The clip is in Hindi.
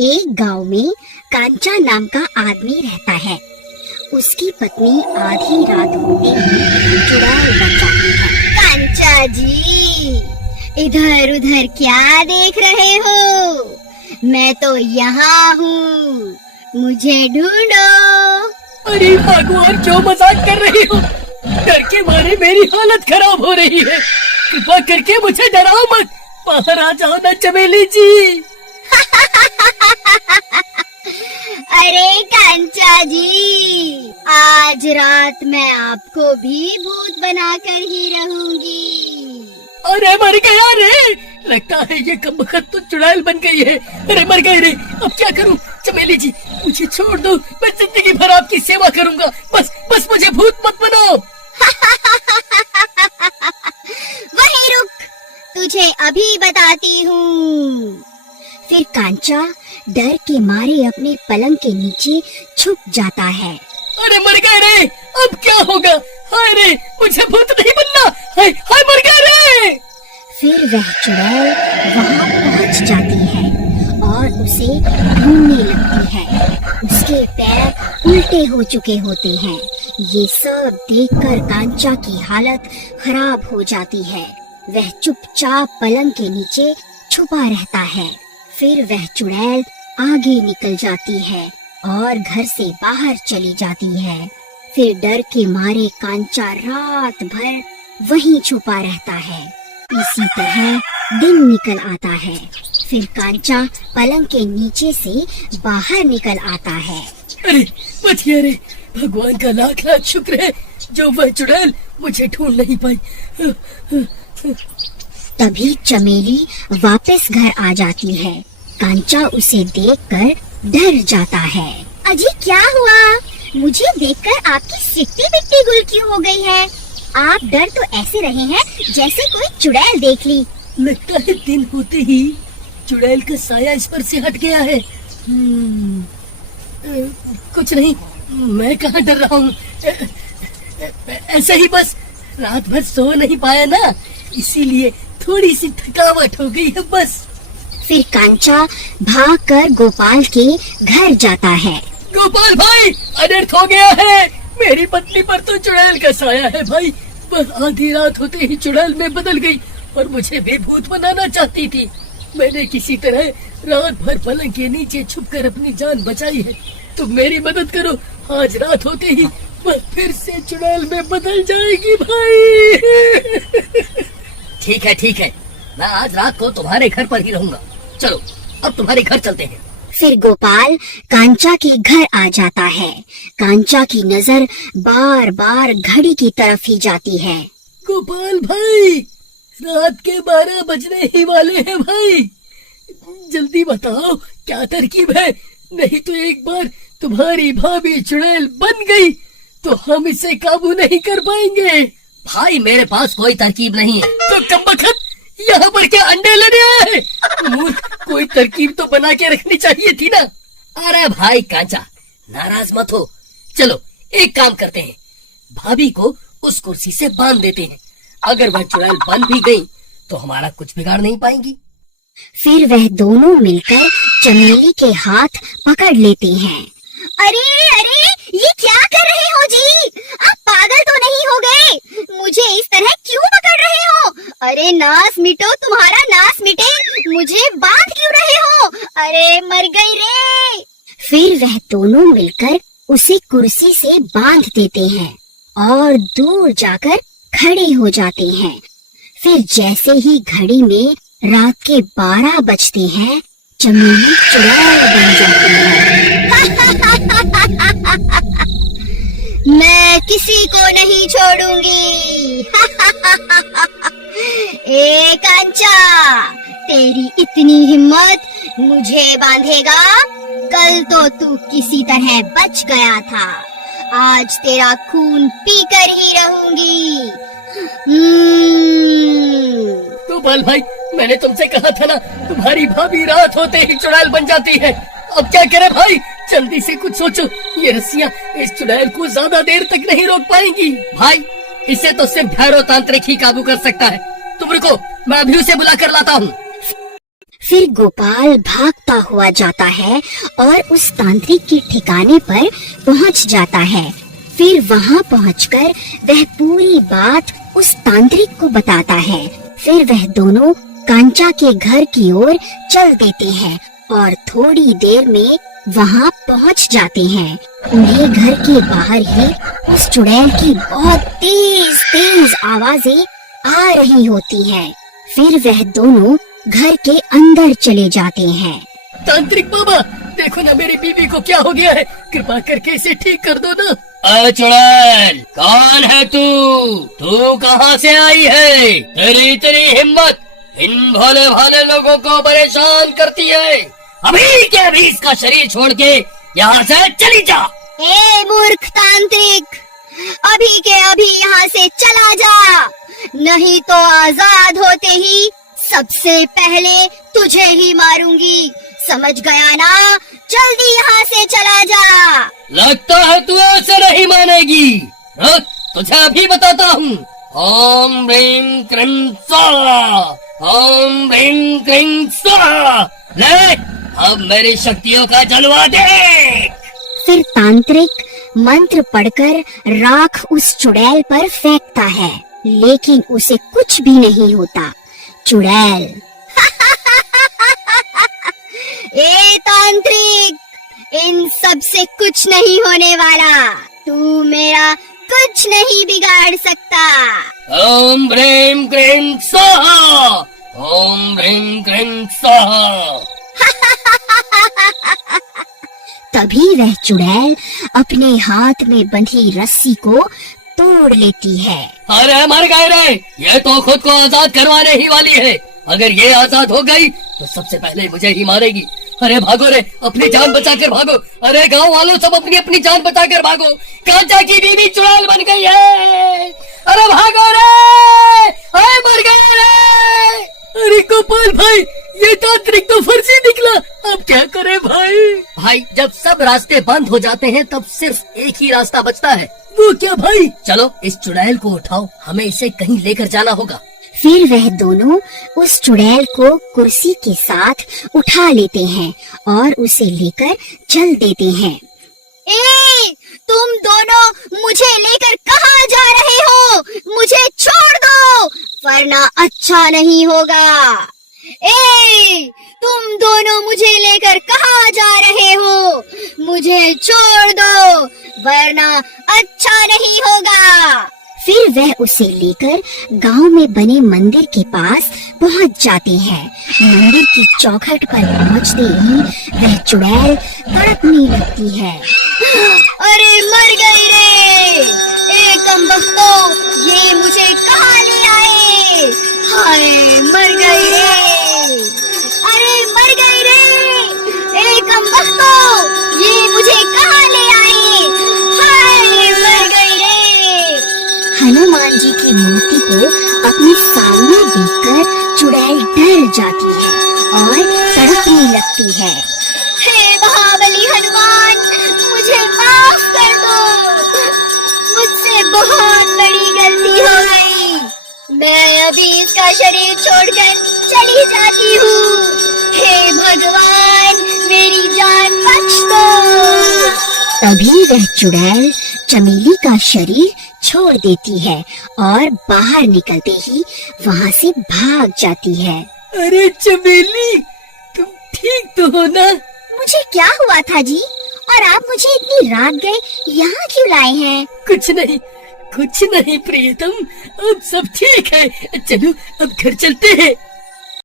एक गांव में कांचा नाम का आदमी रहता है। उसकी पत्नी आधी रात होते ही चुड़ैल बन जाती है। कांचा जी, इधर उधर क्या देख रहे हो? मैं तो यहाँ हूँ, मुझे ढूंढो। अरे भगवान, क्यों मजाक कर रही हो? डर के मारे मेरी हालत खराब हो रही है। कृपा करके मुझे डराओ मत, बाहर आ जाओ ना चमेली जी। अरे कांचा जी, आज रात मैं आपको भी भूत बनाकर ही रहूंगी। अरे मर गया रे, लगता है ये कमबख्त तो चुड़ैल बन गई है। अरे मर गई रे, अब क्या करूं? चमेली जी मुझे छोड़ दो, मैं जिंदगी भर आपकी सेवा करूंगा। बस बस मुझे भूत मत बनाओ। वहीं रुक, तुझे अभी बताती हूँ। फिर कांचा डर के मारे अपने पलंग के नीचे छुप जाता है। अरे मर गए रे, अब क्या होगा? हाय रे, मुझे भूत नहीं बनना। हाय हाय, मर गए रे। फिर वह चुड़ैल वहाँ पहुँच जाती है और उसे ढूंढने लगती है। उसके पैर उल्टे हो चुके होते हैं। ये सब देखकर कांचा की हालत खराब हो जाती है। वह चुपचाप पलंग के नीचे छुपा रहता है। फिर वह चुड़ैल आगे निकल जाती है और घर से बाहर चली जाती है। फिर डर के मारे कांचा रात भर वहीं छुपा रहता है। इसी तरह दिन निकल आता है। फिर कांचा पलंग के नीचे से बाहर निकल आता है। अरे बच गया रे, भगवान का लाख लाख शुक्र है जो वह चुड़ैल मुझे ढूंढ नहीं पाई। तभी चमेली वापस घर आ जाती है। कांचा उसे देखकर डर जाता है। अजी क्या हुआ? मुझे देखकर आपकी सिट्टी बिट्टी गुल क्यों हो गई है? आप डर तो ऐसे रहे हैं जैसे कोई चुड़ैल देख ली। लगता है दिन होते ही चुड़ैल का साया इस पर से हट गया है। कुछ नहीं, मैं कहाँ डर रहा हूँ। ऐसे ही बस रात भर सो नहीं पाया ना, इसीलिए थोड़ी सी थकावट हो गई है बस। फिर कांचा भागकर गोपाल के घर जाता है। गोपाल भाई, अनर्थ हो गया है। मेरी पत्नी पर तो चुड़ैल का साया है भाई। बस आधी रात होते ही चुड़ैल में बदल गई और मुझे बेभूत बनाना चाहती थी। मैंने किसी तरह रात भर पलंग के नीचे छुपकर अपनी जान बचाई है। तुम मेरी मदद करो, आज रात होते ही वह फिर से चुड़ैल में बदल जाएगी भाई। ठीक है, मैं आज रात को तुम्हारे घर पर ही रहूंगा। चलो अब तुम्हारे घर चलते हैं। फिर गोपाल कांचा के घर आ जाता है। कांचा की नजर बार बार घड़ी की तरफ ही जाती है। गोपाल भाई, रात के 12 बजने ही वाले हैं भाई। जल्दी बताओ क्या तरकीब है, नहीं तो एक बार तुम्हारी भाभी चुड़ैल बन गई तो हम इसे काबू नहीं कर पाएंगे। भाई मेरे पास कोई तरकीब नहीं है। तो कमबख्त यहाँ पर क्या अंडे लेने आया है? मूर्ख, कोई तरकीब तो बना के रखनी चाहिए थी ना। अरे भाई कांचा, नाराज मत हो। चलो एक काम करते हैं, भाभी को उस कुर्सी से बांध देते हैं। अगर वह चुड़ैल बन भी गई तो हमारा कुछ बिगाड़ नहीं पाएंगी। फिर वह दोनों मिलकर चमेली के हाथ पकड़ लेते हैं। अरे अरे, ये क्या कर रहे हो जी? आप पागल तो नहीं हो गए? मुझे इस तरह क्यों पकड़ रहे हो? अरे नास मिटो, तुम्हारा नास मिटे, मुझे बांध क्यों रहे हो? अरे मर गई रे। फिर वह दोनों मिलकर उसे कुर्सी से बांध देते हैं और दूर जाकर खड़े हो जाते हैं। फिर जैसे ही घड़ी में रात के 12 बजते हैं, चमेली चुड़ैल बन जाती है। मैं किसी को नहीं छोड़ूंगी। ए कांचा, तेरी इतनी हिम्मत, मुझे बांधेगा? कल तो तू किसी तरह बच गया था, आज तेरा खून पीकर ही रहूंगी। गोपाल भाई, मैंने तुमसे कहा था ना, तुम्हारी भाभी रात होते ही चुड़ैल बन जाती है। अब क्या करे भाई, जल्दी से कुछ सोचो। ये रस्सियाँ इस चुड़ैल को ज्यादा देर तक नहीं रोक पाएंगी। भाई, इसे तो सिर्फ भैरव तांत्रिक ही काबू कर सकता है। तुम रुको, मैं अभी उसे बुला कर लाता हूँ। फिर गोपाल भागता हुआ जाता है और उस तांत्रिक के ठिकाने पर पहुंच जाता है। फिर वहां पहुंचकर वह पूरी बात उस तांत्रिक को बताता है। फिर वह दोनों कांचा के घर की ओर चल देते हैं और थोड़ी देर में वहां पहुंच जाते हैं। उन्हें घर के बाहर ही उस चुड़ैल की बहुत तेज तेज आवाजें आ रही होती हैं। फिर वह दोनों घर के अंदर चले जाते हैं। तांत्रिक बाबा, देखो ना मेरी बीवी को क्या हो गया है, कृपा करके इसे ठीक कर दो ना। अरे चुड़ैल, कौन है तू? तू कहाँ से आई है? तेरी तेरी हिम्मत इन भोले भाले लोगों को परेशान करती है। अभी के अभी इसका शरीर छोड़ के यहाँ से चली जा। ए मूर्ख तांत्रिक, अभी के अभी यहाँ से चला जा, नहीं तो आजाद होते ही सबसे पहले तुझे ही मारूंगी। समझ गया ना? जल्दी यहाँ से चला जा। लगता है तू ऐसे नहीं मानेगी। रुक, तुझे अभी बताता हूँ। ओम ह्रीं क्रीं स्वाहा, ओम ह्रीं क्रीं स्वाहा। ले, अब मेरी शक्तियों का जलवा देख। फिर तांत्रिक मंत्र पढ़कर राख उस चुड़ैल पर फेंकता है, लेकिन उसे कुछ भी नहीं होता। चुड़ैल ए तांत्रिक, इन सब से कुछ नहीं होने वाला। तू मेरा कुछ नहीं बिगाड़ सकता। ओम ह्रीं क्रीं स्वाहा, ओम ह्रीं क्रीं स्वाहा। तभी वह चुड़ैल अपने हाथ में बंधी रस्सी को तोड़ लेती है। अरे मर गए रे, ये तो खुद को आजाद करवाने ही वाली है। अगर ये आजाद हो गई तो सबसे पहले मुझे ही मारेगी। अरे भागो रे, अपनी जान बचाकर भागो। अरे गांव वालों सब अपनी अपनी जान बचाकर भागो, कांचा की बीवी चुड़ैल बन गई है। अरे भागो रे, अरे मर गए रे। अरे गोपाल भाई, ये तांत्रिक तो फर्जी निकला, अब क्या करे भाई? भाई, जब सब रास्ते बंद हो जाते हैं तब सिर्फ एक ही रास्ता बचता है। वो क्या भाई? चलो इस चुड़ैल को उठाओ, हमें इसे कहीं लेकर जाना होगा। फिर वह दोनों उस चुड़ैल को कुर्सी के साथ उठा लेते हैं और उसे लेकर चल देते हैं। ए, तुम दोनों मुझे लेकर कहाँ जा रहे हो? मुझे छोड़ दो, वरना अच्छा नहीं होगा। ए, तुम दोनों मुझे लेकर कहाँ जा रहे हो? मुझे छोड़ दो, वरना अच्छा नहीं होगा। फिर वह उसे लेकर गांव में बने मंदिर के पास पहुंच जाते हैं। मंदिर की चौखट पर पहुंचते ही वह चुड़ैल तड़पने लगती है। अरे मर गई रे, ए कमबख्तों, ये मुझे कहाँ ले आए? हाय मर गई रे, अरे मर गई रे, ए कमबख्तों, ये मुझे कहाँ ले आए? हाय मर गई रे। हनुमान जी की मूर्ति को अपने सामने देखकर चुड़ैल डर जाती है और तड़पने लगती है। हे महाबली हनुमान, मुझे माफ कर दो, मुझसे बहुत बड़ी गलती हो गई। मैं अभी इसका शरीर छोड़कर चली जाती हूँ। हे भगवान, मेरी जान बख्श दो। तभी वह चुड़ैल चमेली का शरीर छोड़ देती है और बाहर निकलते ही वहाँ से भाग जाती है। अरे चमेली, तुम ठीक तो हो ना? मुझे क्या हुआ था जी? और आप मुझे इतनी रात गए यहाँ क्यों लाए हैं? कुछ नहीं प्रियतम, अब सब ठीक है। चलो अब घर चलते हैं।